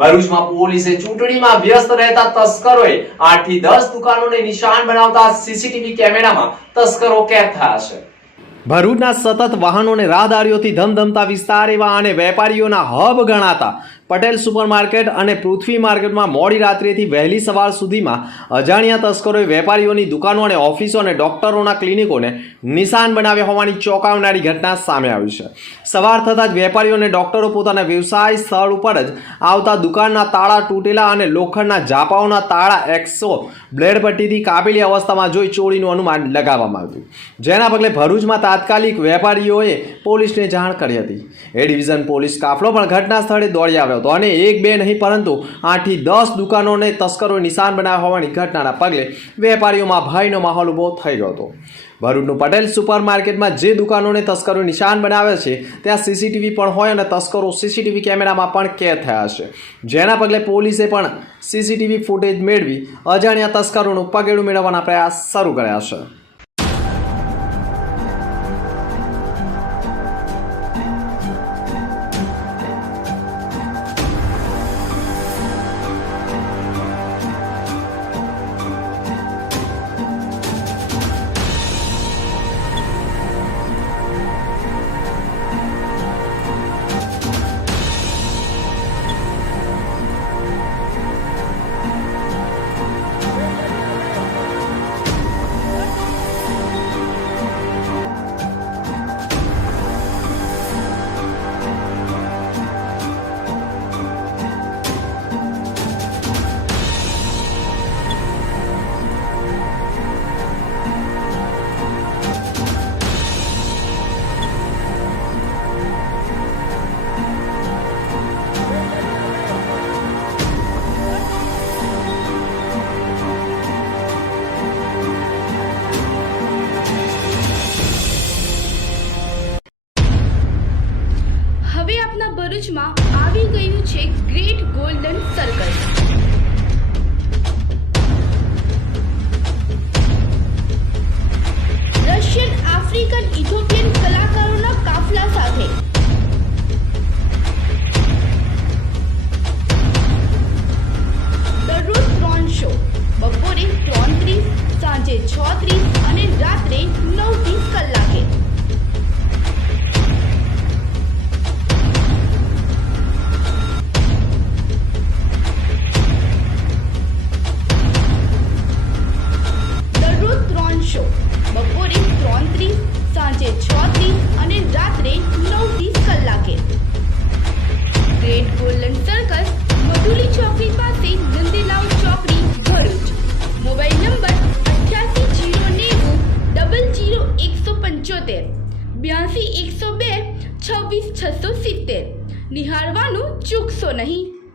ભરૂચમાં પોલીસે ચૂંટણીમાં વ્યસ્ત રહેતા તસ્કરોએ 8 થી 10 દુકાનોને નિશાન બનાવતા સીસીટીવી કેમેરામાં તસ્કરો કેદ થયા છે। ભરૂચના સતત વાહનોને રાહદારીઓથી ધમધમતા વિસ્તાર એવા અને વેપારીઓના હબ ગણાતા પટેલ સુપરમાર્કેટ અને પૃથ્વી માર્કેટમાં મોડી રાત્રિથી વહેલી સવાર સુધીમાં અજાણ્યા તસ્કરોએ વેપારીઓની દુકાનો અને ઓફિસો અને ડોક્ટરોના ક્લિનિકોને નિશાન બનાવ્યા હોવાની ચોંકાવનારી ઘટના સામે આવી છે। સવાર થતાં જ વેપારીઓ અને ડોક્ટરો પોતાના વ્યવસાય સ્થળ ઉપર જ આવતા દુકાનના તાળા તૂટેલા અને લોખંડના ઝાપાઓના તાળા એક્સો બ્લેડ પટ્ટીથી કાપેલી અવસ્થામાં જોઈ ચોરીનું અનુમાન લગાવવામાં આવ્યું, જેના પગલે ભરૂચમાં તાત્કાલિક વેપારીઓએ પોલીસને જાણ કરી હતી। એ ડિવિઝન પોલીસ કાફલો પણ ઘટના સ્થળે દોડી આવ્યો હતો અને એક બે નહીં પરંતુ 8 થી 10 દુકાનોને તસ્કરોએ નિશાન બનાવ્યા હોવાની ઘટનાના પગલે વેપારીઓમાં ભયનો માહોલ ઊભો થઈ ગયો હતો। ભરૂચનું પટેલ સુપરમાર્કેટમાં જે દુકાનોને તસ્કરોએ નિશાન બનાવે છે ત્યાં સીસીટીવી પણ હોય અને તસ્કરો સીસીટીવી કેમેરામાં પણ કેદ થયા છે, જેના પગલે પોલીસે પણ સીસીટીવી ફૂટેજ મેળવી અજાણ્યા તસ્કરોનું પગેડું મેળવવાના પ્રયાસ શરૂ કર્યા છે। ભરૂચમાં આવી ગયું છે great golden circle. Russian, African, Ethiopian કલાકારોના કાફલા સાથે દરરોજ 3 શો, બપોરે 3:30, સાંજે 6:30 અને રાત્રે 9:30 કલાકે। શો બપોરે 3:30, સાંજે 6:30 અને રાત્રે 9:30 કલાકે। ગ્રેટ ગોલ્ડન સર્કલ, મધુલી ચોકડી પાસે, નંદીલાલ ચોકડી, ભરૂચ। Mobile number 8809000175 82 102 26 670। નિહાળવાનું ચૂકશો નહીં।